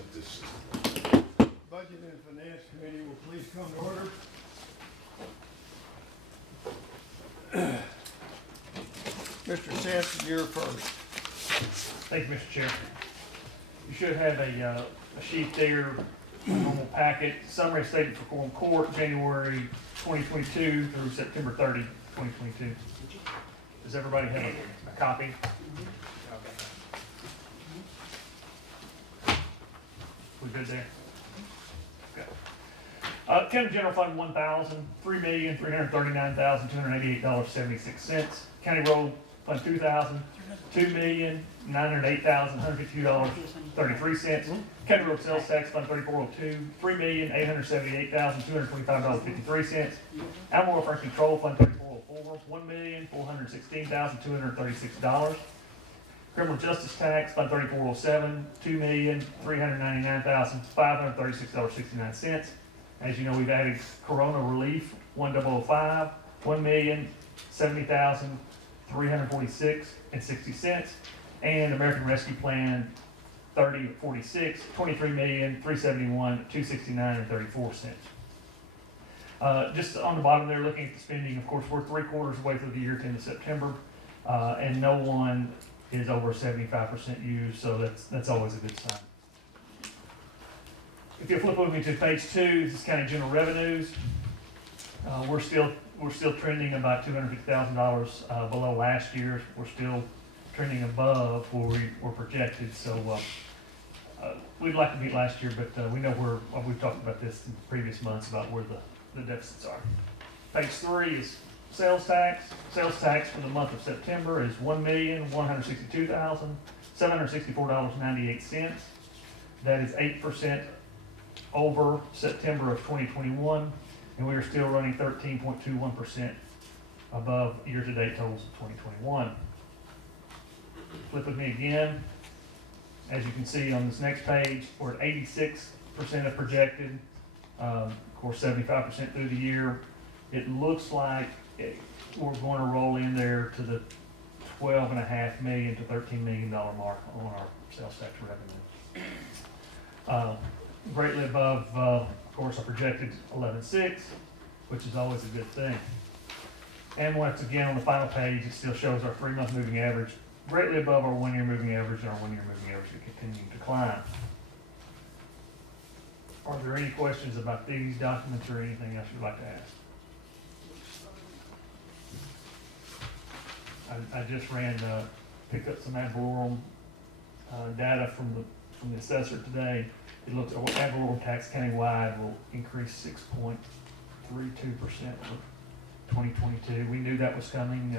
set this. Budget and Finance Committee will please come to order. Mr. Sampson, you're first. Thank you, Mr. Chair. You should have a sheet there, a normal packet, summary statement for Quorum Court, January 2022 through September 30, 2022. Does everybody have a copy? We good there? Okay. County General Fund 1,000, $3,339,288.76. County Road Fund 2,000, $2,908,152.33. County Road Sales Tax Fund 3402, $3,878,225.53. Animal Welfare and Control Fund 3404, $1,416,236. Criminal Justice Tax Fund 3407, $2,399,536.69. As you know, we've added Corona Relief 1005, $1,070,346.60, and American Rescue Plan 3046, $23,371,269.34. Just on the bottom there, looking at the spending, of course, we're 3/4 away through the year to end of September, and no one is over 75% used, so that's always a good sign. If you flip with me to page 2, this is County General Revenues. We're still trending about $250,000 below last year. We're still trending above where we were projected. So we'd like to beat last year, but we know we've talked about this in previous months about where the deficits are. Page 3 is sales tax. Sales tax for the month of September is $1,162,764.98. That is 8% over September of 2021, and we are still running 13.21% above year-to-date totals of 2021. Flip with me again. As you can see on this next page, we're at 86% of projected. Of course, 75% through the year. It looks like we're going to roll in there to the $12.5 million to $13 million mark on our sales tax revenue. Greatly above, of course, our projected 11.6, which is always a good thing. And once again, on the final page, it still shows our 3-month moving average, greatly above our 1-year moving average, and our 1-year moving average is continuing to climb. Are there any questions about these documents or anything else you'd like to ask? I just picked up some ad valorem data from the assessor today. It looks like ad valorem tax countywide will increase 6.32% for 2022. We knew that was coming,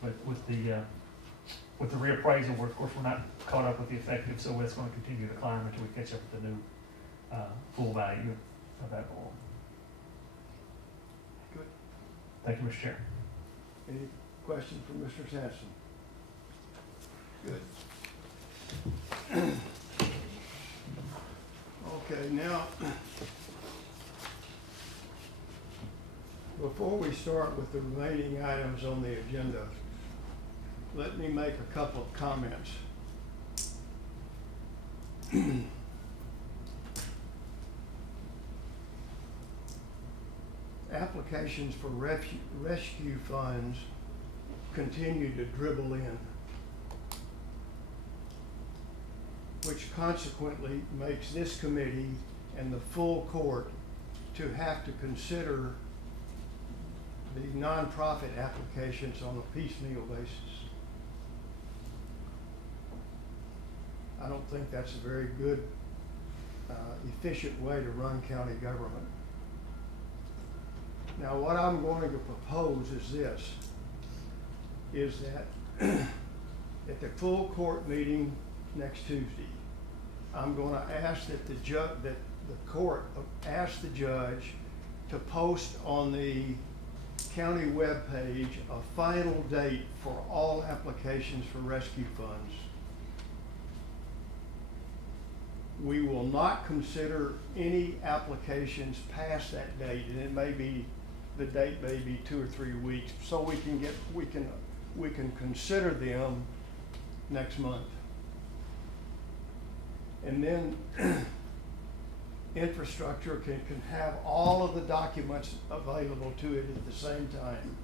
but with the reappraisal, of course, we're not caught up with the effective, so it's going to continue to climb until we catch up with the new full value of ad valorem. Good. Thank you, Mr. Chair. Any question from Mr. Sampson? Good. Okay, now, before we start with the remaining items on the agenda, let me make a couple of comments. Applications for rescue funds continue to dribble in, which consequently makes this committee and the full court to have to consider the nonprofit applications on a piecemeal basis. I don't think that's a very good, efficient way to run county government. Now, what I'm going to propose is this, is that at the full court meeting next Tuesday, I'm going to ask that the court ask the judge to post on the county webpage a final date for all applications for rescue funds. We will not consider any applications past that date, and it may be, the date may be 2 or 3 weeks, so we can consider them next month. And then infrastructure can have all of the documents available to it at the same time.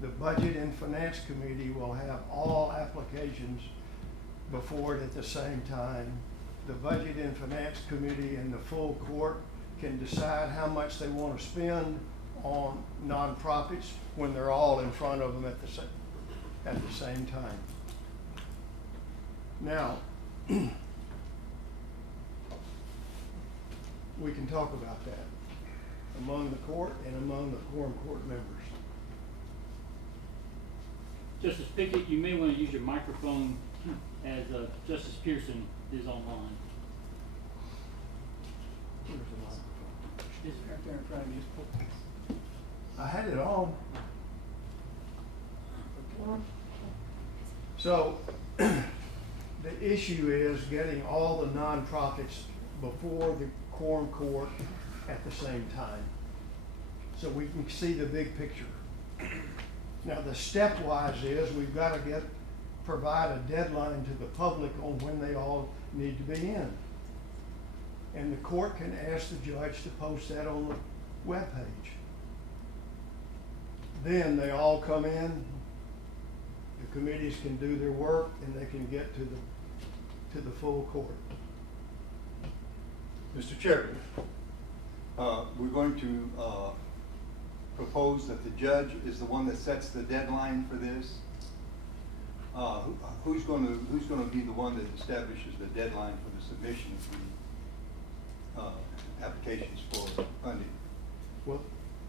The Budget and Finance Committee will have all applications before it at the same time. The Budget and Finance Committee and the full court can decide how much they want to spend on nonprofits when they're all in front of them at the same time. Now, we can talk about that among the court and among the quorum court members. Justice Pickett, you may want to use your microphone as Justice Pearson is online. Where's the microphone? It's right there in front of you. I had it on. So, the issue is getting all the nonprofits before the quorum court at the same time, so we can see the big picture. Now, the stepwise is we've got to provide a deadline to the public on when they all need to be in. And the court can ask the judge to post that on the webpage. Then they all come in, the committees can do their work, and they can get to the full court. Mr. Chairman, we're going to propose that the judge is the one that sets the deadline for this. Who's going to be the one that establishes the deadline for the submission of the applications for funding? Well,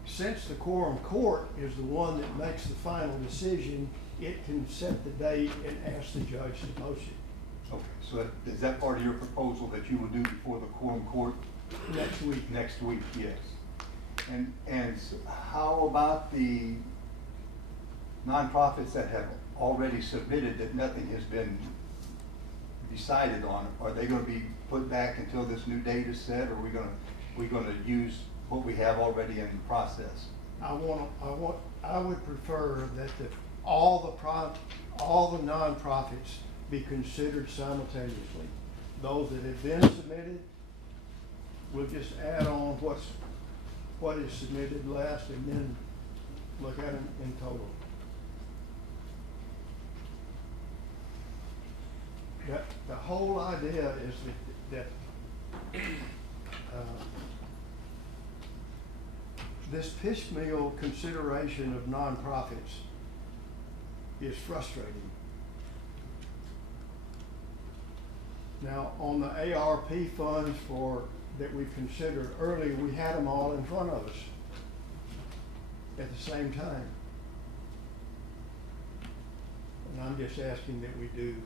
since the quorum court is the one that makes the final decision, it can set the date and ask the judge to post it. Okay, so is that part of your proposal that you will do before the quorum court? Next week. Next week, yes. And so how about the nonprofits that have already submitted that nothing has been decided on? Are they going to be put back until this new date is set, or are we going to use what we have already in the process? I would prefer that all the nonprofits be considered simultaneously. Those that have been submitted, we'll just add on what is submitted last and then look at them in total. The whole idea is that this piecemeal consideration of nonprofits is frustrating. Now, on the ARP funds that we've considered earlier, we had them all in front of us at the same time. And I'm just asking that we do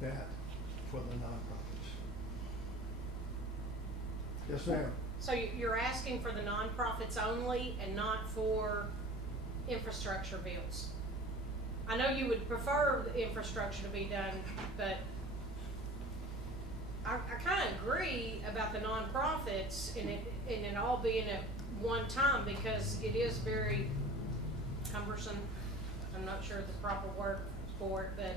that for the nonprofits. Yes, ma'am. So you're asking for the nonprofits only and not for infrastructure bills? I know you would prefer the infrastructure to be done, but I kind of agree about the nonprofits and it all being at one time, because it is very cumbersome. I'm not sure the proper word for it, but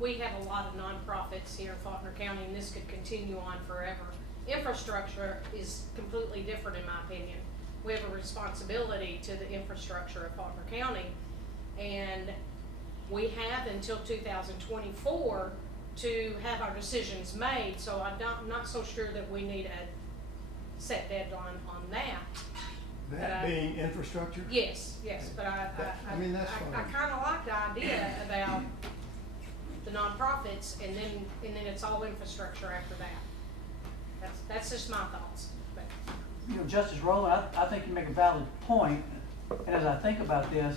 we have a lot of nonprofits here in Faulkner County, and this could continue on forever. Infrastructure is completely different, in my opinion. We have a responsibility to the infrastructure of Faulkner County, and we have until 2024 to have our decisions made, so I'm not so sure that we need a set deadline on that. That being infrastructure? Yes, but I mean, that's fine. I kind of like the idea about the nonprofits, and then it's all infrastructure after that. That's just my thoughts. But. You know, Justice Rowland, I think you make a valid point. And as I think about this,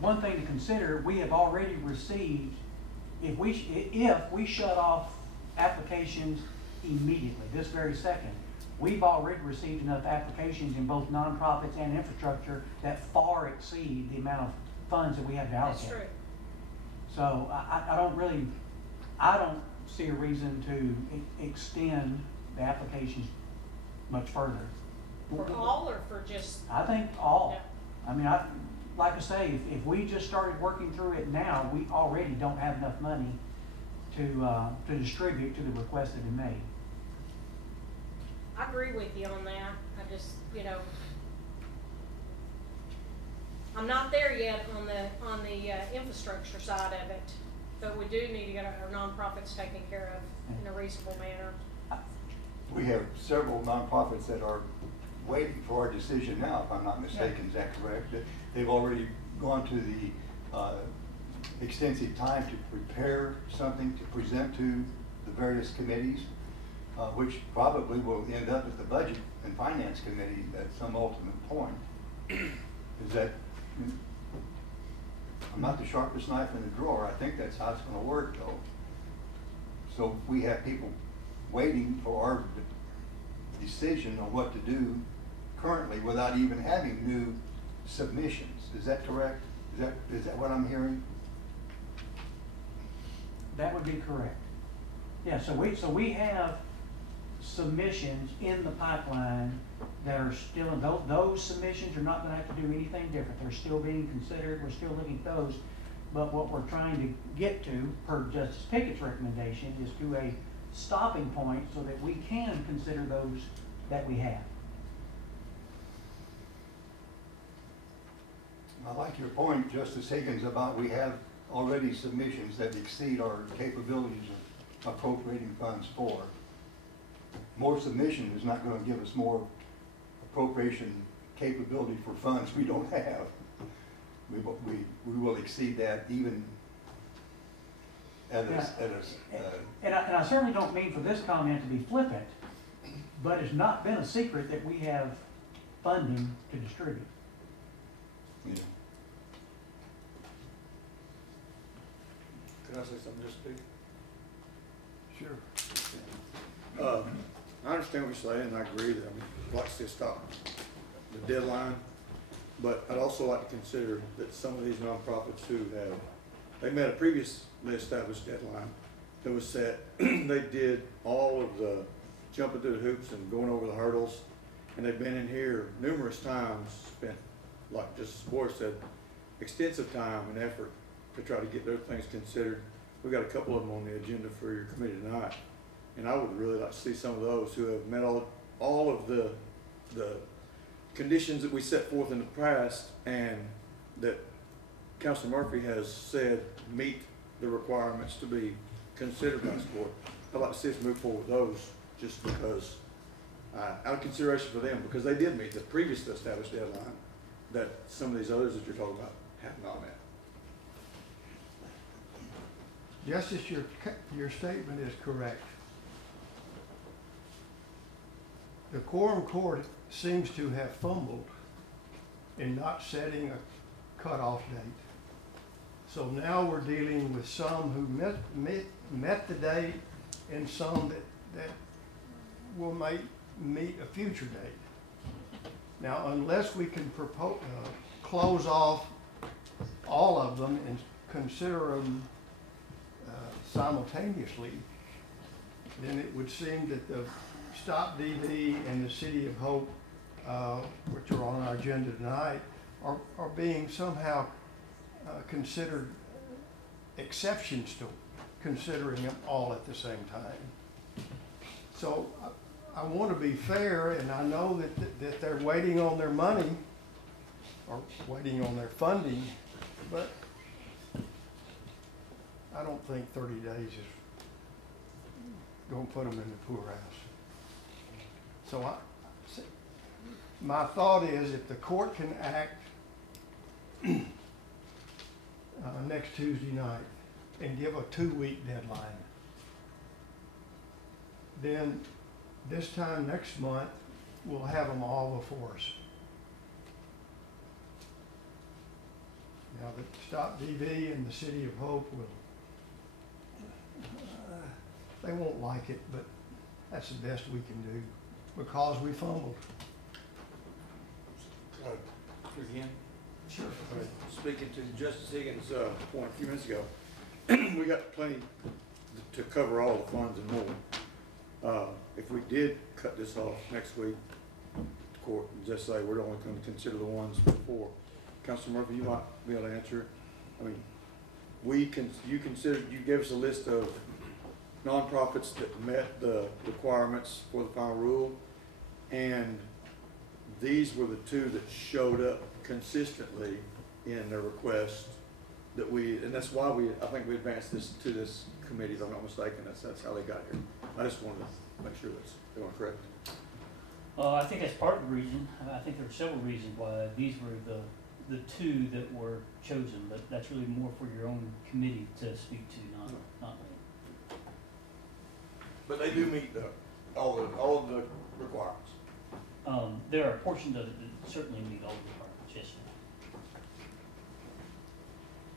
one thing to consider, we have already received, if we shut off applications immediately, this very second, we've already received enough applications in both nonprofits and infrastructure that far exceed the amount of funds that we have to allocate. That's true. So I don't see a reason to extend the applications much further. For all or for just? I think all. Yeah. I mean, like I say, if we just started working through it now, we already don't have enough money to distribute to the request that he made. I agree with you on that. I just, you know, I'm not there yet on the infrastructure side of it, but we do need to get our nonprofits taken care of in a reasonable manner. We have several nonprofits that are waiting for our decision now, if I'm not mistaken, is that correct? That they've already gone to the extensive time to prepare something to present to the various committees, which probably will end up at the Budget and Finance Committee at some ultimate point. Is that, I'm not the sharpest knife in the drawer, I think that's how it's gonna work though. So we have people waiting for our decision on what to do currently without even having new submissions. Is that correct? Is that what I'm hearing? That would be correct. Yeah, so we have submissions in the pipeline that are still, those submissions are not gonna have to do anything different. They're still being considered, we're still looking at those. But what we're trying to get to, per Justice Pickett's recommendation, is to a stopping point so that we can consider those that we have. I like your point, Justice Higgins, about we have already submissions that exceed our capabilities of appropriating funds for. More submission is not going to give us more appropriation capability for funds we don't have. We will exceed that even at And I certainly don't mean for this comment to be flippant, but it's not been a secret that we have funding to distribute. yeah. Can I say something, just speak? Sure. I understand what you're saying, and I agree that, I'd like to see a stop the deadline, but I'd also like to consider that some of these nonprofits who have, they met a previously established deadline that was set, they did all of the jumping through the hoops and going over the hurdles, and they've been in here numerous times, spent, like Justice Boyer said, extensive time and effort to try to get their things considered. We've got a couple of them on the agenda for your committee tonight. And I would really like to see some of those who have met all of the conditions that we set forth in the past and that Councilor Murphy has said meet the requirements to be considered by this board. I'd like to see us move forward with those just because, out of consideration for them, because they did meet the previously established deadline that some of these others that you're talking about have not met. Justice, your statement is correct. The quorum court seems to have fumbled in not setting a cutoff date. So now we're dealing with some who met the date and some that will meet a future date. Now, unless we can close off all of them and consider them simultaneously, then it would seem that the Stop DV and the City of Hope, which are on our agenda tonight, are being somehow considered exceptions to considering them all at the same time. So I want to be fair, and I know that they're waiting on their money or waiting on their funding, but I don't think 30 days is going to put them in the poorhouse. So my thought is if the court can act next Tuesday night and give a 2-week deadline, then this time next month, we'll have them all before us. Now, the Stop DV and the City of Hope will, they won't like it, but that's the best we can do because we fumbled. Again? Sure. Speaking to Justice Higgins' point a few minutes ago, we got plenty to cover all the funds and more. If we did cut this off next week, the court would just say we're only going to consider the ones before. Councilor Murphy, you might be able to answer it. I mean, you gave us a list of nonprofits that met the requirements for the final rule, and these were the two that showed up consistently in their request that and that's why I think we advanced this to this committee, if I'm not mistaken, that's how they got here. I just wanted to make sure that's, they were correct. I think that's part of the reason. I think there were several reasons why these were the two that were chosen, but that's really more for your own committee to speak to, not me. But they do meet all of the requirements. There are portions of it that certainly meet all the requirements, yes, sir.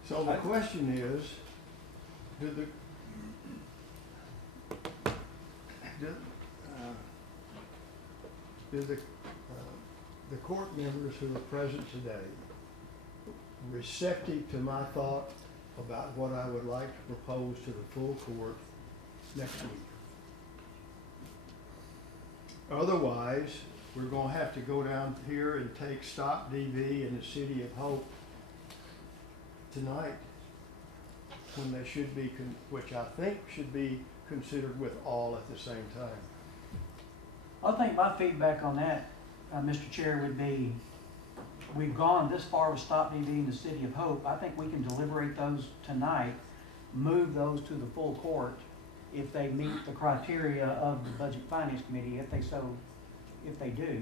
So the question is, do the court members who are present today receptive to my thought about what I would like to propose to the full court next week? Otherwise, we're gonna have to go down here and take Stop DV in the City of Hope tonight, when they should be, which I think should be considered with all at the same time. I think my feedback on that, Mr. Chair, would be, we've gone this far with Stop DV in the City of Hope. I think we can deliberate those tonight, move those to the full court if they meet the criteria of the Budget Finance Committee, if they do.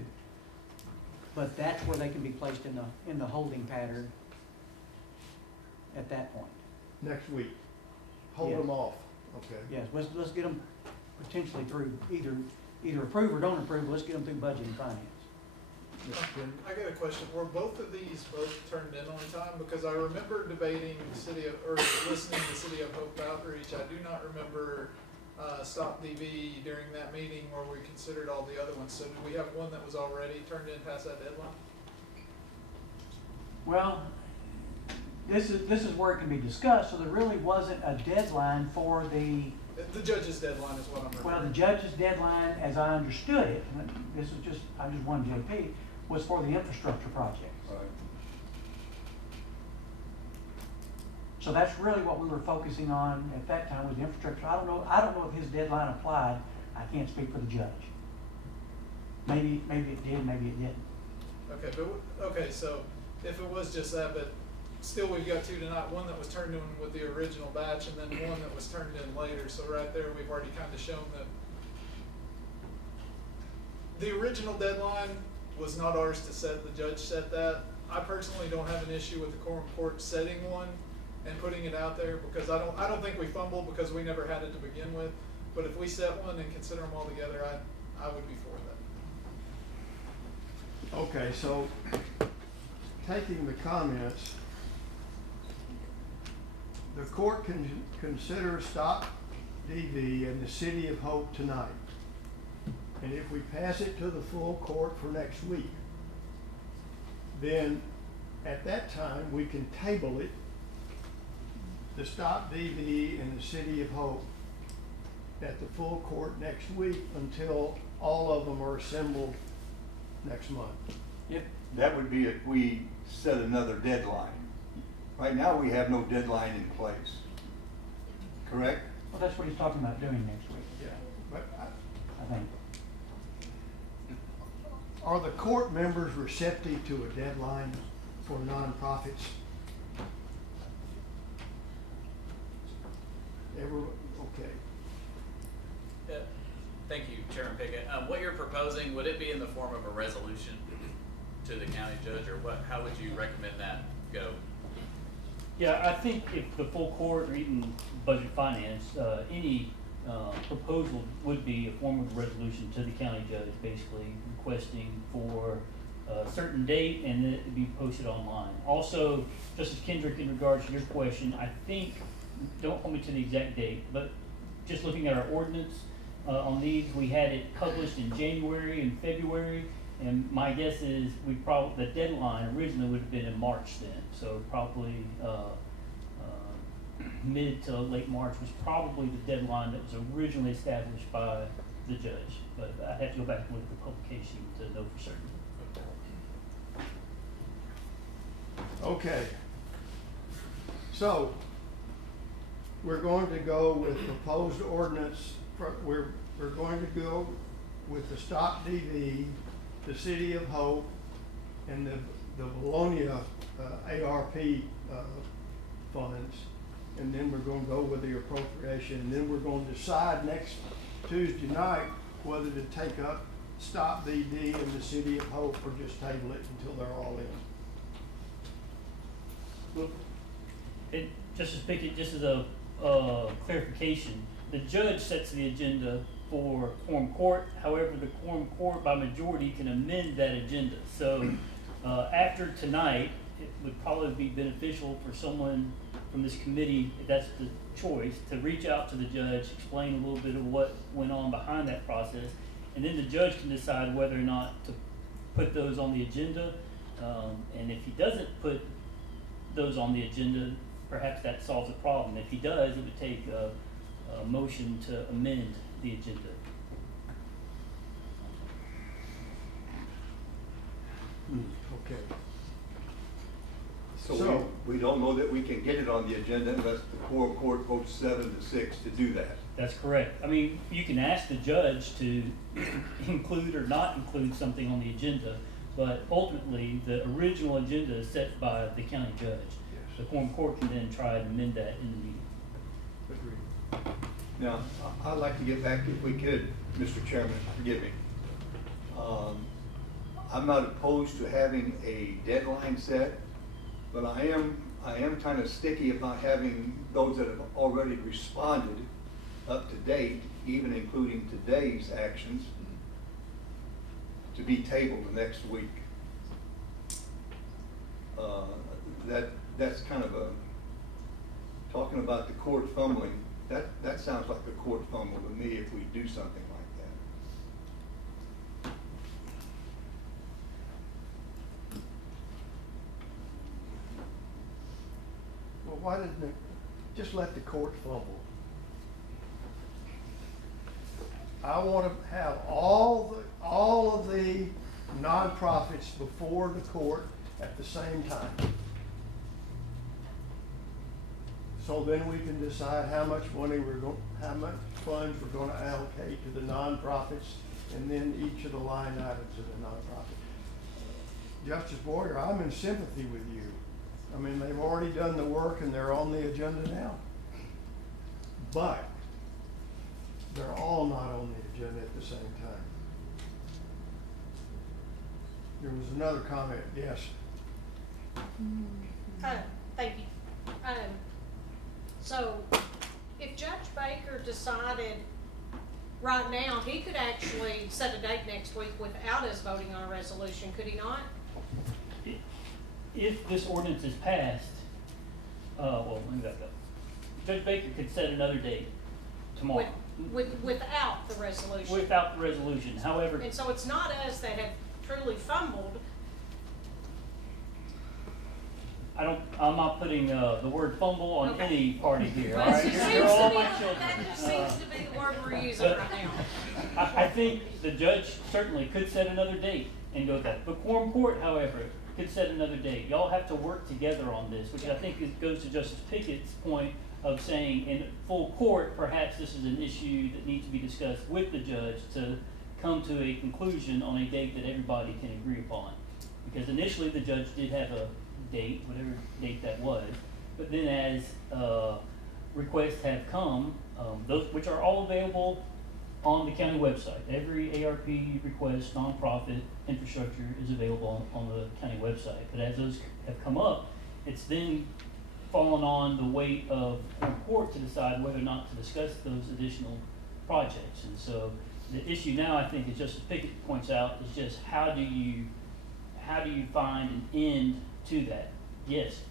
But that's where they can be placed in the holding pattern at that point. Next week, hold Yes. them off, okay? Yes, let's get them potentially through either approve or don't approve. Let's get them through Budget and Finance. Mr. Kennedy? I got a question. Were both of these both turned in on time? Because I remember debating listening to City of Hope outreach. I do not remember Stop DV during that meeting where we considered all the other ones. So do we have one that was already turned in past that deadline? Well, this is where it can be discussed. So there really wasn't a deadline for the judge's deadline is what I'm referring. Well, the judge's deadline, as I understood it, and this is just, I just one JP, was for the infrastructure project. Right. So that's really what we were focusing on at that time with the infrastructure. I don't know if his deadline applied. I can't speak for the judge. Maybe it did, maybe it didn't. Okay, so if it was just that, but still we've got two tonight, one that was turned in with the original batch and then one that was turned in later. So right there, we've already kind of shown that the original deadline was not ours to set, the judge set that. I personally don't have an issue with the quorum court setting one and putting it out there because I don't think we fumbled because we never had it to begin with. But if we set one and consider them all together, I would be for that. Okay, so taking the comments, the court can consider Stop DV in the City of Hope tonight. And if we pass it to the full court for next week, then at that time, we can table it, the Stop DV in the City of Hope, at the full court next week until all of them are assembled next month. Yep. That would be if we set another deadline. Right now, we have no deadline in place, correct? Well, that's what he's talking about doing next week, Yeah. But I think. are the court members receptive to a deadline for nonprofits? Okay. Yeah. Thank you, Chairman Pickett. What you're proposing, would it be in the form of a resolution to the county judge, or what? How would you recommend that go? Yeah, I think if the full court or even budget finance, any proposal would be a form of resolution to the county judge, basically requesting for a certain date and then it be posted online. Also, Justice Kendrick, in regards to your question, I think, don't hold me to the exact date, but just looking at our ordinance on these, we had it published in January and February, and my guess is the deadline originally would have been in March then, so probably mid to late March was probably the deadline that was originally established by the judge, but I'd have to go back and look at the publication to know for certain. Okay. So, we're going to go with proposed ordinance, we're going to go with the Stop DV, the City of Hope, and the Bologna ARP funds, and then we're going to go with the appropriation, and then we're going to decide next Tuesday night whether to take up Stop DD and the City of Hope or just table it until they're all in. Well, Justice Pickett, just as a clarification, the judge sets the agenda for quorum court. However, the quorum court by majority can amend that agenda. So after tonight, it would probably be beneficial for someone from this committee, if that's the choice, to reach out to the judge, explain a little bit of what went on behind that process, and then the judge can decide whether or not to put those on the agenda. And if he doesn't put those on the agenda, perhaps that solves the problem. If he does, it would take a motion to amend the agenda. Okay. So we don't know that we can get it on the agenda unless the quorum court votes 7-6 to do that. That's correct. I mean, you can ask the judge to include or not include something on the agenda, but ultimately, the original agenda is set by the county judge. Yes. The quorum court can then try to amend that in the meeting. Agreed. Now, I'd like to get back, if we could, Mr. Chairman, forgive me. I'm not opposed to having a deadline set, but I am kind of sticky about having those that have already responded up to date, even including today's actions, to be tabled the next week. That's kind of a, talking about the court fumbling, that sounds like a court fumble to me if we do something like that. Well, why didn't it just let the court fumble? I want to have all of the nonprofits before the court at the same time. So then we can decide how much money how much funds we're going to allocate to the nonprofits, and then each of the line items of the nonprofit. Justice Boyer, I'm in sympathy with you. I mean, they've already done the work and they're on the agenda now. But they're all not on the agenda at the same time. There was another comment, yes. Thank you. So if Judge Baker decided right now, he could actually set a date next week without us voting on a resolution, could he not? If this ordinance is passed, well, let me back up. Judge Baker could set another date tomorrow. Without the resolution. Without the resolution, however. And so it's not us that have truly fumbled. I'm not putting the word fumble on Okay. any party here, all That right? just You're all my seems children. to be the word we're using but right now. I think the judge certainly could set another date and go with that. The quorum court, however, could set another date. Y'all have to work together on this, which I think goes to Justice Pickett's point of saying in full court, perhaps this is an issue that needs to be discussed with the judge to come to a conclusion on a date that everybody can agree upon. Because initially the judge did have a date, whatever date that was, but then as requests have come, those which are all available on the county website. Every ARP request, nonprofit infrastructure is available on the county website. But as those have come up, it's then fallen on the weight of the court to decide whether or not to discuss those additional projects. And so the issue now, I think, as Justice Pickett points out, is just how do you find an end to that? Yes,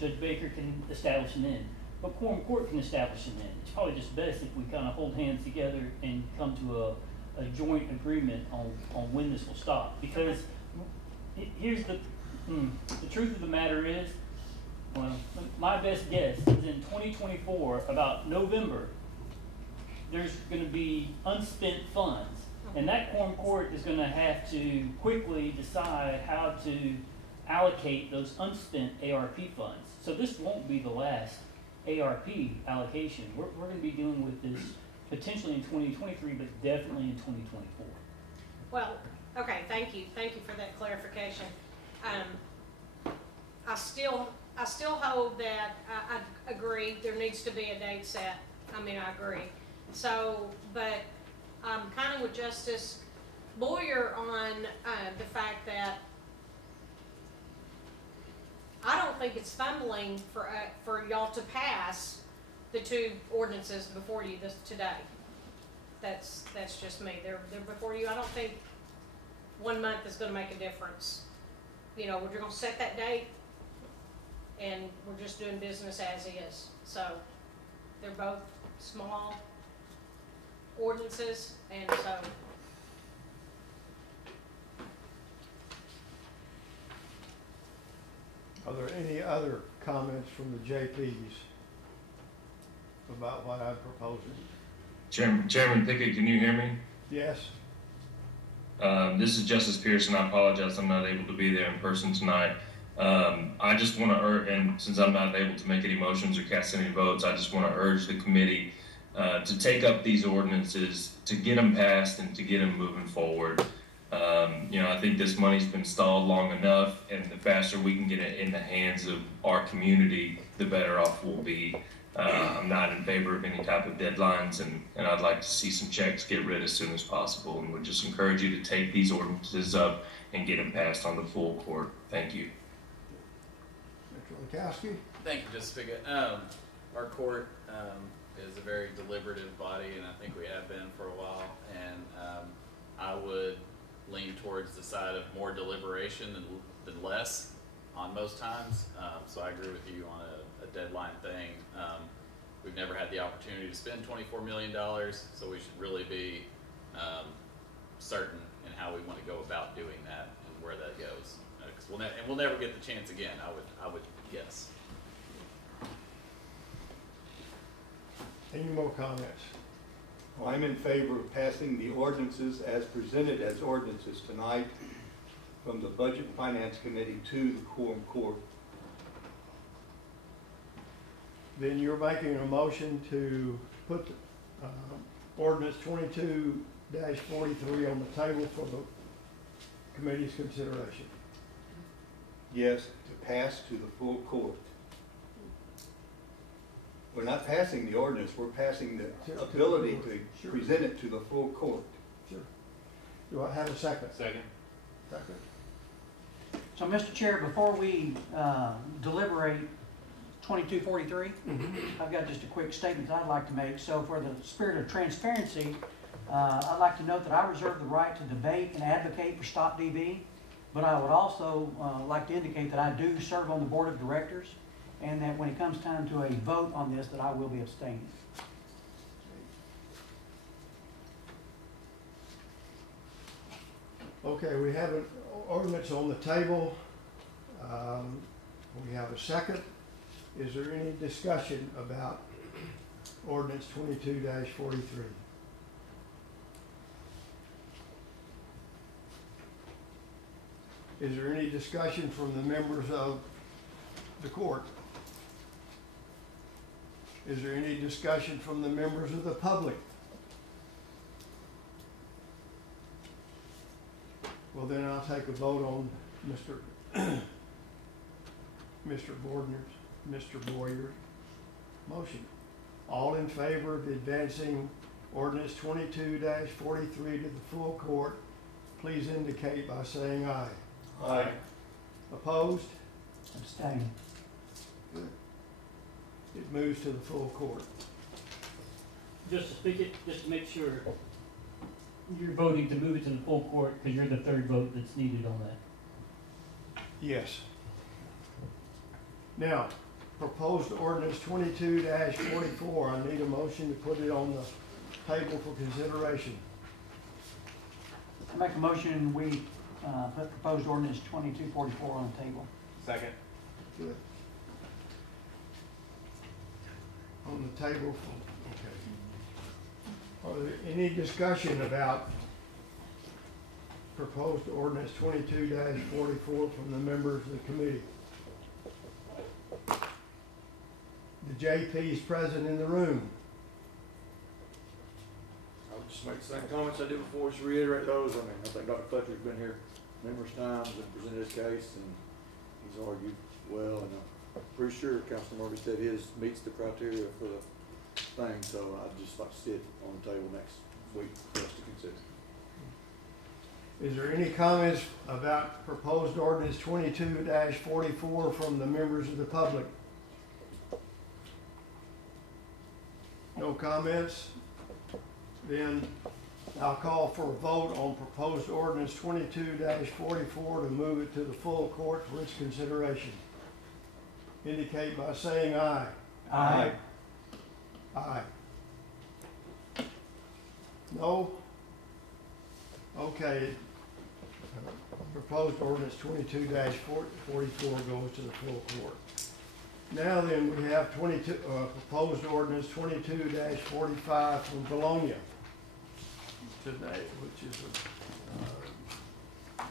Judge Baker can establish an end, but quorum court can establish an end. It's probably just best if we kind of hold hands together and come to a joint agreement on when this will stop. Because here's the truth of the matter is, well, my best guess is in 2024, about November, there's going to be unspent funds. And that quorum court is going to have to quickly decide how to allocate those unspent ARP funds. So this won't be the last ARP allocation. We're gonna be dealing with this potentially in 2023, but definitely in 2024. Well, okay, thank you for that clarification. I still hold that, I agree, there needs to be a date set, I mean, I agree. So, but I'm kinda with Justice Boyer on, the fact that I don't think it's fumbling for y'all to pass the two ordinances before you today. That's just me. They're before you. I don't think 1 month is gonna make a difference. You know, we're gonna set that date and we're just doing business as is. So they're both small ordinances, and so Are there any other comments from the JPs about what I'm proposing? Chairman Pickett, can you hear me? Yes? This is Justice Pearson. I apologize I'm not able to be there in person tonight. I just want to and since I'm not able to make any motions or cast any votes, I just want to urge the committee to take up these ordinances, to get them passed and to get them moving forward. You know, I think this money's been stalled long enough, and the faster we can get it in the hands of our community, the better off we'll be. I'm not in favor of any type of deadlines, and I'd like to see some checks get rid as soon as possible, and would just encourage you to take these ordinances up and get them passed on the full court. Thank you. Mr. Lankowski? Thank you, Justice Pickett. Our court is a very deliberative body, and I think we have been for a while, and I would lean towards the side of more deliberation than less on most times. So I agree with you on a deadline thing. We've never had the opportunity to spend $24 million, so we should really be certain in how we want to go about doing that and where that goes. Because we'll never get the chance again, I would guess. Any more comments? Well, I'm in favor of passing the ordinances as presented as ordinances tonight from the Budget and Finance Committee to the Quorum Court. Then you're making a motion to put ordinance 22-43 on the table for the committee's consideration. Yes, to pass to the full court. We're not passing the ordinance, we're passing the ability to present it to the full court. Sure. Do I have a second? Second. Second. So, Mr. Chair, before we deliberate 2243, I've got just a quick statement that I'd like to make. So, for the spirit of transparency, I'd like to note that I reserve the right to debate and advocate for StopDB, but I would also like to indicate that I do serve on the board of directors, and that when it comes time to a vote on this, that I will be abstaining. Okay, we have an ordinance on the table. We have a second. Is there any discussion about ordinance 22-43? Is there any discussion from the members of the court? Is there any discussion from the members of the public? Well, then I'll take a vote on Mr. Boyer's motion. All in favor of advancing ordinance 22-43 to the full court, please indicate by saying aye. Aye. Opposed? Abstain. Good. It moves to the full court. Just to speak it, just to make sure you're voting to move it to the full court because you're the third vote that's needed on that. Yes. Now, proposed ordinance 22-44, I need a motion to put it on the table for consideration. I make a motion, we put proposed ordinance 2244 on the table. Second. Good. On the table, okay. Are there any discussion about proposed ordinance 22-44 from the members of the committee? The JP's present in the room. I'll just make the same comments I did before, just reiterate those. I mean, I think Dr. Fletcher's been here numerous times and presented his case, and he's argued well, and I'm pretty sure Councilman Murphy said his meets the criteria for the thing, so I'd just like to see it on the table next week for us to consider. Is there any comments about proposed ordinance 22-44 from the members of the public? No comments? Then I'll call for a vote on proposed ordinance 22-44 to move it to the full court for its consideration. Indicate by saying aye. Aye. Aye. No? Okay. Proposed ordinance 22-44 goes to the full court. Now then, we have proposed ordinance 22-45 from Bologna today, which is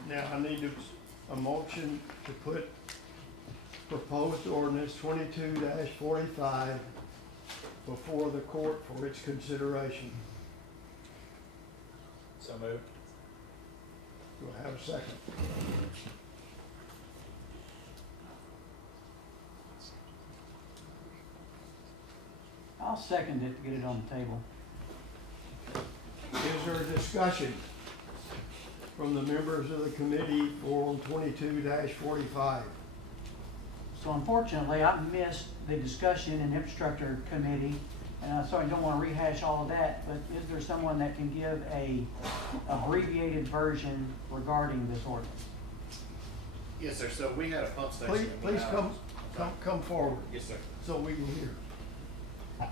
now I need a motion to put proposed ordinance 22-45 before the court for its consideration. So moved. Do I have a second? I'll second it to get it on the table. Is there a discussion from the members of the committee for 22-45? So unfortunately, I missed the discussion in infrastructure committee, and I certainly don't want to rehash all of that, but is there someone that can give a abbreviated version regarding this ordinance? Yes, sir. So we had a pump station. Please come forward Yes, sir. so we can hear.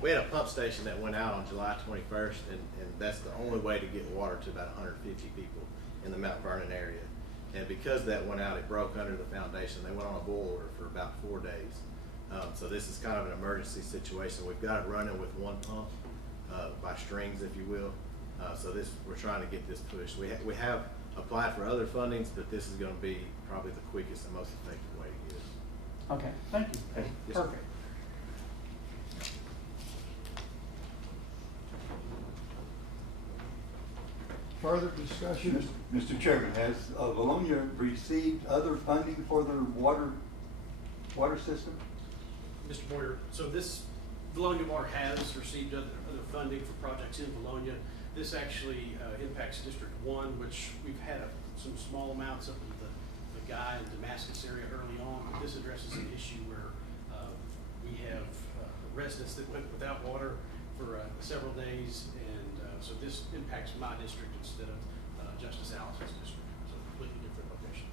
We had a pump station that went out on July 21st, and that's the only way to get water to about 150 people in the Mount Vernon area. And because that went out, it broke under the foundation. They went on a boil order for about 4 days. So this is kind of an emergency situation. We've got it running with one pump by strings, if you will. So we're trying to get this pushed. We have applied for other fundings, but this is going to be probably the quickest and most effective way to get it. Okay, thank you. Yes, sir. Perfect. Further discussion? Mr. Chairman, has Bologna received other funding for their water system? Mr. Boyer, so this, Bologna Water has received other funding for projects in Bologna. This actually impacts District 1, which we've had some small amounts up in the Guy and Damascus area early on. This addresses an issue where we have residents that went without water for several days, and so this impacts my district instead of Justice Allison's district, so completely different location.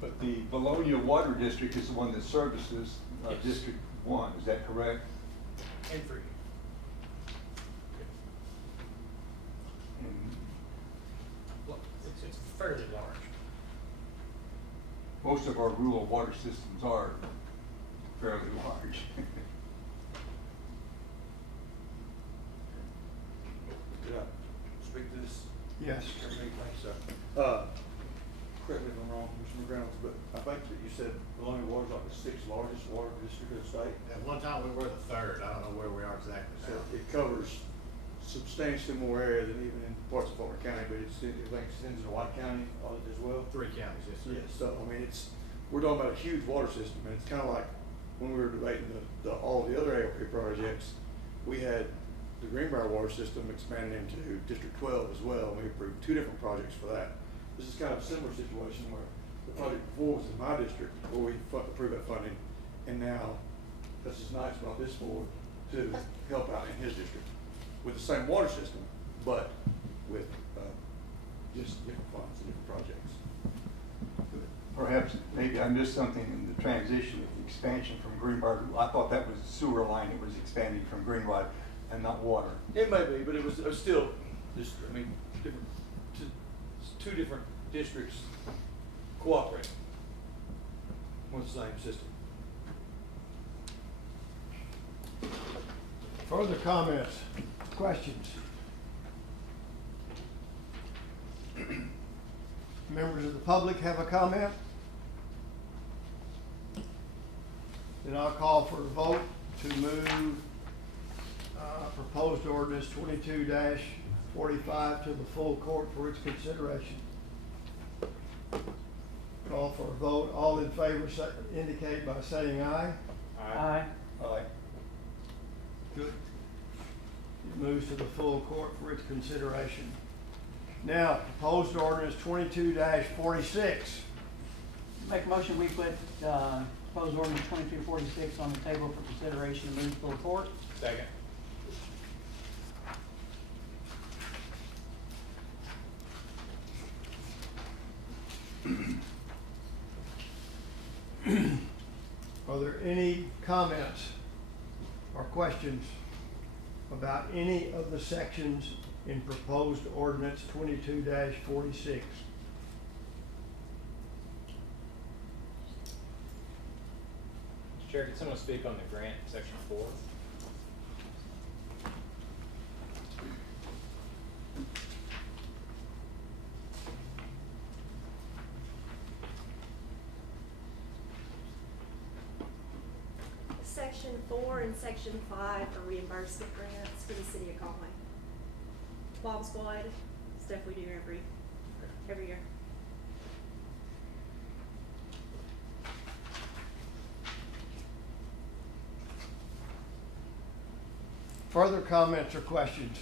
But the Bologna Water District is the one that services Yes. District 1, is that correct? And 3. And Well, it's fairly large. most of our rural water systems are fairly large. Did I speak to this? Yes. Thank you, sir. Correct me if I'm wrong, Mr. McReynolds, but I think that you said Bologna Water's like the 6th largest water district of the state. At one time, we were the 3rd. I don't know where we are exactly So now. it covers substantially more area than even in parts of Fulton County, but it extends into White County as well. 3 counties, yes, sir. Yeah, so, I mean, we're talking about a huge water system, and it's kind of like when we were debating all the other AOP projects, we had the Greenbrier water system expanded into District 12 as well, and we approved 2 different projects for that. This is kind of a similar situation where the project before was in my district, where we approved that funding, and now Justice Knight's brought this forward to help out in his district with the same water system, but with just different funds and different projects. Perhaps, maybe I missed something in the transition of the expansion from Greenbrier. I thought that was the sewer line that was expanding from Greenbrier and not water. It may be, but it was still just, I mean, different, 2 different districts cooperating with the same system. Further comments, questions? Members of the public have a comment? Then I'll call for a vote to move proposed ordinance 22-45 to the full court for its consideration. Call for a vote. All in favor indicate by saying aye. Aye. Aye. Good. It moves to the full court for its consideration. Now, proposed ordinance 22-46. Make a motion, we put, proposed ordinance 2246 on the table for consideration and move to full court. Second. Are there any comments or questions about any of the sections in proposed ordinance 22-46? Mr. Chair, can someone speak on the grant, section 4? Section 4 and Section 5 are reimbursement grants for the city of Conway. Bomb squad, stuff we do every year. Further comments or questions?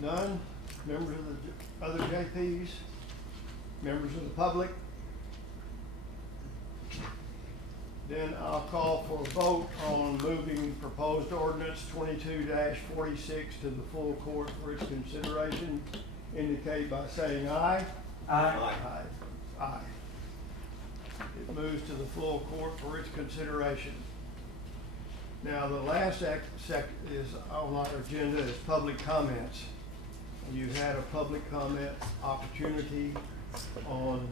None? Members of the other JPs? Members of the public? Then I'll call for a vote on moving proposed ordinance 22-46 to the full court for its consideration. Indicate by saying aye. Aye. Aye. Aye. It moves to the full court for its consideration. Now, the last is on our agenda is public comments. You had a public comment opportunity on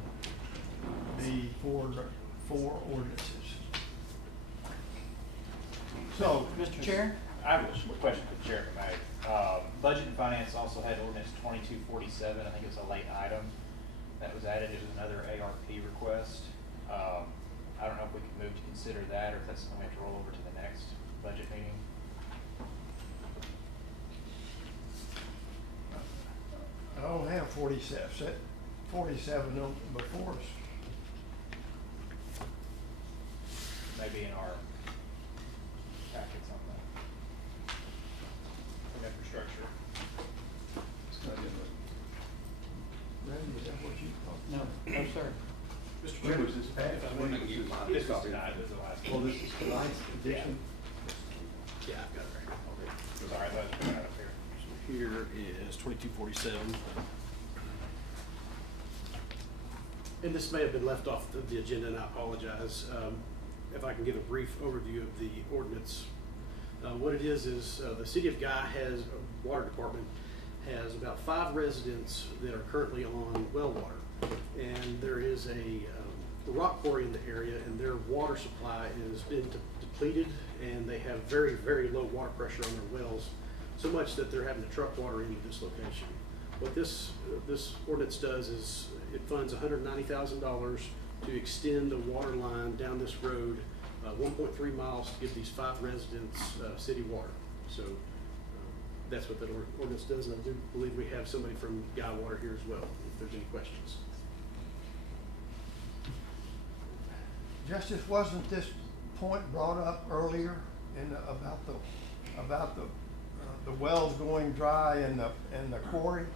the four ordinances. So, Mr. Chair? I have a question for the chair, if I may. Budget and Finance also had ordinance 2247. I think it was a late item that was added. It was another ARP request. I don't know if we can move to consider that, or if that's something we have to roll over to the next budget meeting. I don't have 47 before us. Maybe in our packets on that. From infrastructure. Randy, is that what you thought? No, no, sir. Mr. When Chair, was this passed? if I When may, was this? This was tonight, this was the last. Well, this is tonight's edition. Yeah, I've got it right here. Sorry, I thought it was right up here. So here is 2247. And this may have been left off the agenda, and I apologize. If I can give a brief overview of the ordinance. What it is the city of Guy has, water department, has about 5 residents that are currently on well water. And there is a rock quarry in the area, and their water supply has been depleted, and they have very, very low water pressure on their wells, so much that they're having to truck water into this location. What this ordinance does is it funds $190,000 to extend the water line down this road 1.3 miles to give these 5 residents city water. So that's what that ordinance does, and I do believe we have somebody from Guy Water here as well, if there's any questions. Justice, wasn't this point brought up earlier about the wells going dry and the quarry?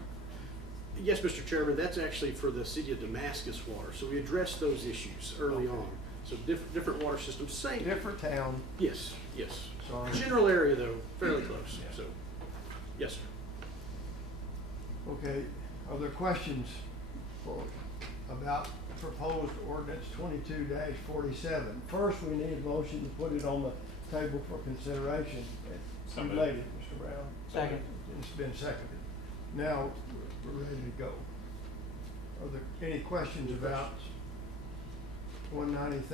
Yes, Mr. Chairman, that's actually for the city of Damascus water. So we addressed those issues early on. So different water systems, same. Different town. Yes, yes. Sorry. General area though, fairly close. Yeah. So, yes, sir. Okay, are there questions about proposed ordinance 22-47? First, we need a motion to put it on the table for consideration. You made it, Mr. Brown. Second. It's been seconded. Now, we're ready to go. Are there any questions about $190,000 to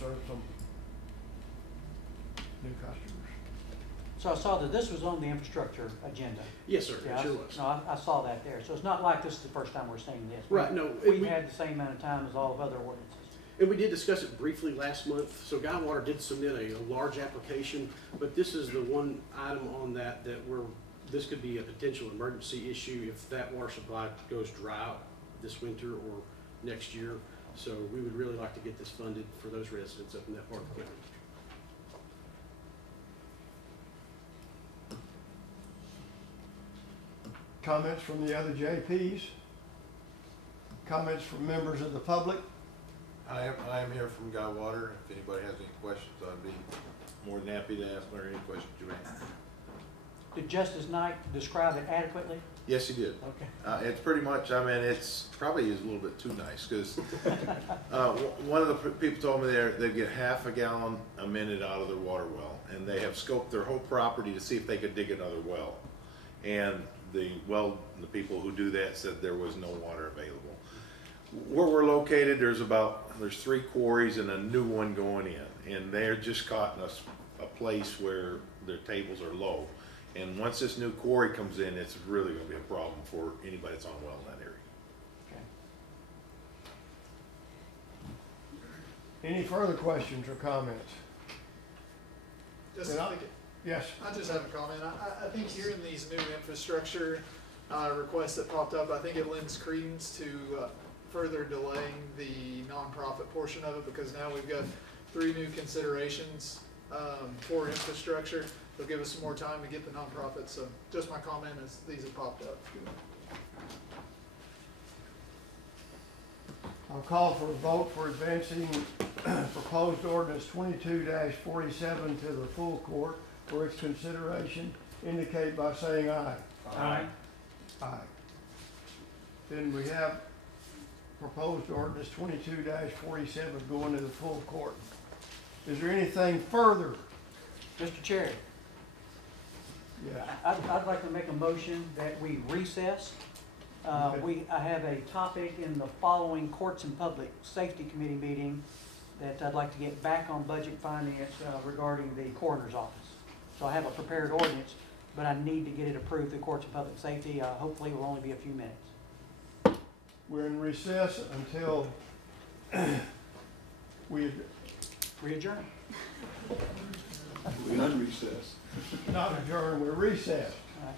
serve some new customers? So I saw that this was on the infrastructure agenda. Yes, sir, Yeah, it sure was. No, I saw that there. So it's not like this is the first time we're seeing this. Right, no, We've we- had the same amount of time as all of other ordinances. And we did discuss it briefly last month. So Guy Water did submit a large application, but this is the one item on that this could be a potential emergency issue if that water supply goes dry this winter or next year. So we would really like to get this funded for those residents up in that part of the county. Comments from the other JPs? Comments from members of the public? I am here from Guy Water. If anybody has any questions, I'd be more than happy to answer any questions you have. Did Justice Knight describe it adequately? Yes, he did. Okay. It's pretty much, I mean, it's probably is a little bit too nice, because one of the people told me they get half a gallon a minute out of their water well, and they have scoped their whole property to see if they could dig another well. And the people who do that said there was no water available. Where we're located, there's 3 quarries and a new one going in, and they're just caught in a place where their tables are low. And once this new quarry comes in, it's really going to be a problem for anybody that's on well in that area. Okay. Any further questions or comments? Just Yes. I just have a comment. I think hearing these new infrastructure requests that popped up, I think it lends credence to further delaying the nonprofit portion of it, because now we've got 3 new considerations for infrastructure. It'll give us some more time to get the nonprofits. So just my comment as these have popped up. I'll call for a vote for advancing proposed ordinance 22-47 to the full court for its consideration. Indicate by saying aye. Aye. Aye. Then we have proposed ordinance 22-47 going to the full court. Is there anything further? Mr. Chair, Yeah. I'd like to make a motion that we recess. I have a topic in the following Courts and Public Safety Committee meeting that I'd like to get back on budget finance regarding the coroner's office. So I have a prepared ordinance, but I need to get it approved through Courts and Public Safety. Hopefully it will only be a few minutes. We're in recess until we Re-adjourn. We're in recess. not adjourn, we're recessed. All right.